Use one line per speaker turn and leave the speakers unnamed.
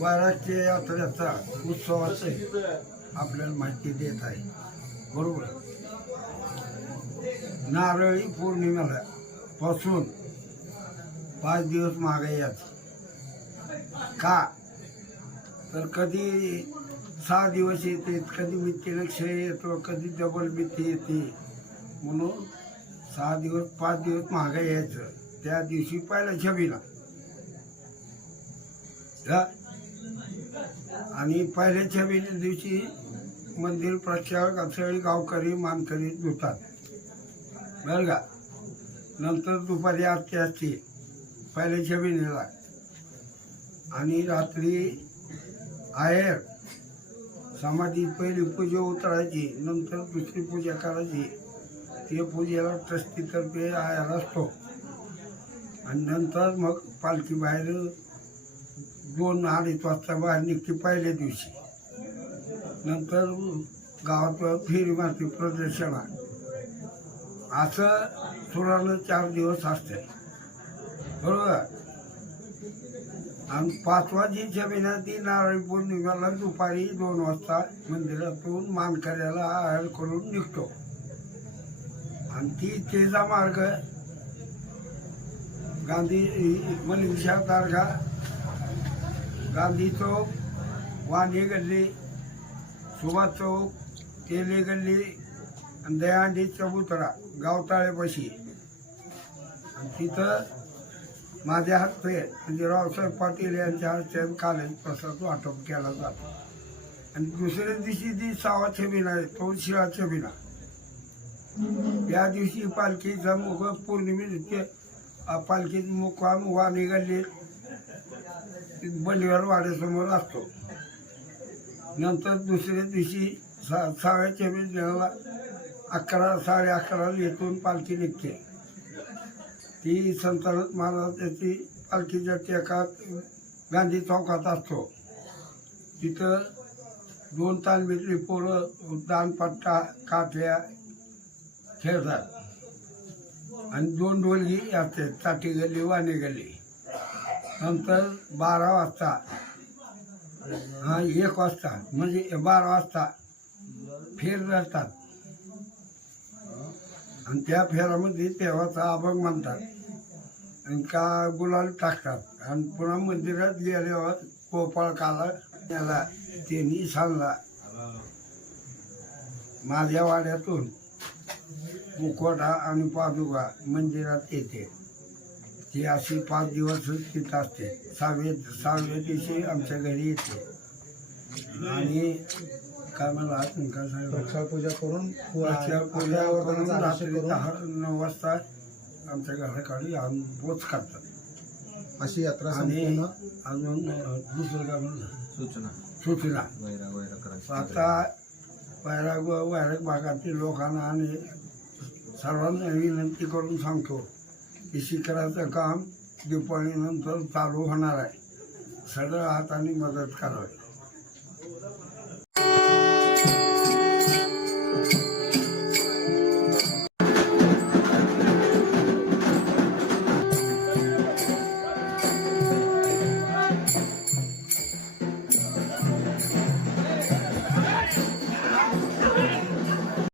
वाराच्या यात्रेचा उत्सवाचे आपल्याला माहिती देत आहे. बरोबर? नारळी पौर्णिमेला पासून पाच दिवस मागे याच का? तर कधी सहा दिवस येते कधी मित्ती लक्ष येतो कधी डबल मित्ती येते. म्हणून सहा दिवस पाच दिवस महागाई यायचं. त्या दिवशी पहिला छबीला. आणि पहिल्या छबीच्या दिवशी मंदिर प्रचारक सगळी गावकरी मानकरी धुतात बरं का? नंतर दुपारी आरती असते पहिल्या छबिनीला आणि रात्री आहेर. समाधी पहिली पूजा उतरायची नंतर दुसरी पूजा करायची. ते पूजेला ट्रस्टीतर्फे आयाला असतो. आणि नंतर मग पालखी बाहेर दोन अडीच वाजता बाहेर निघते पहिल्या दिवशी. नंतर गावात फेरी मारते प्रदर्शना असं सुरानं चार दिवस असते. बरोबर? आणि पाचवा जी जमीन ती नारळी पौर्णिमेला दुपारी दोन वाजता मंदिरातून मानकऱ्याला आहार करून निघतो. आणि ती तेजा मार्ग गांधी मलिंगशा तारखा. गांधी चौक वाणी गल्ली सुभाष चौक तेले गल्ली आणि दयांडी चबुतरा गावताळेपाशी. आणि तिथं माझ्या हस्ते म्हणजे रावसाहेब पाटील यांच्या हस्ते कालेज प्रसाद वाटप केला जातो. आणि दुसऱ्या दिवशी जी सावा छबिना आहे तो शिळा छबिना. या दिवशी पालखीचा मुख पौर्णिमे पालखीत मुक्काम वाणी गल्ली बलिवार वाड्यासमोर असतो. नंतर दुसऱ्या दिवशी सा सहाव्या छबिन्याला अकरा साडे अकराला येथून पालखी निघते. ती संत महाराजाची पालखीच्या टेकात गांधी चौकात असतो. तिथं दोन तालमीतली पोरं दानपट्टा काठ्या खेळतात. आणि दोन ढोलगी असते ताटी गल्ली वाणी गल्ली. नंतर बारा वाजता हा एक वाजता म्हणजे बारा वाजता फेर धरतात. आणि त्या फेरामध्ये देवाचा अभंग म्हणतात. आणि का गुलाल टाकतात. आणि पुन्हा मंदिरात गेल्यावर पोपळ काला त्याला त्यांनी सांगला माझ्या वाड्यातून मुखवटा आणि पादुका मंदिरात येते. ती अशी पाच दिवस तिथं असते. सहावे सहाव्या दिवशी आमच्या घरी येते. आणि काय मला काय सांगितलं
प्रक्षाळ पूजा करून
पूजा करून रात्री दहा नऊ वाजता आमच्या घराकडे आणून पोच करतात.
अशी यात्रा
आणि अजून दुसरं काय म्हणलं?
सूचना.
सूचना. आता वैराग वैराग भागातील लोकांना आणि सर्वांना विनंती करून सांगतो की शिखराचं काम दिपाळीनंतर चालू होणार आहे. सगळं हाताने मदत करावी.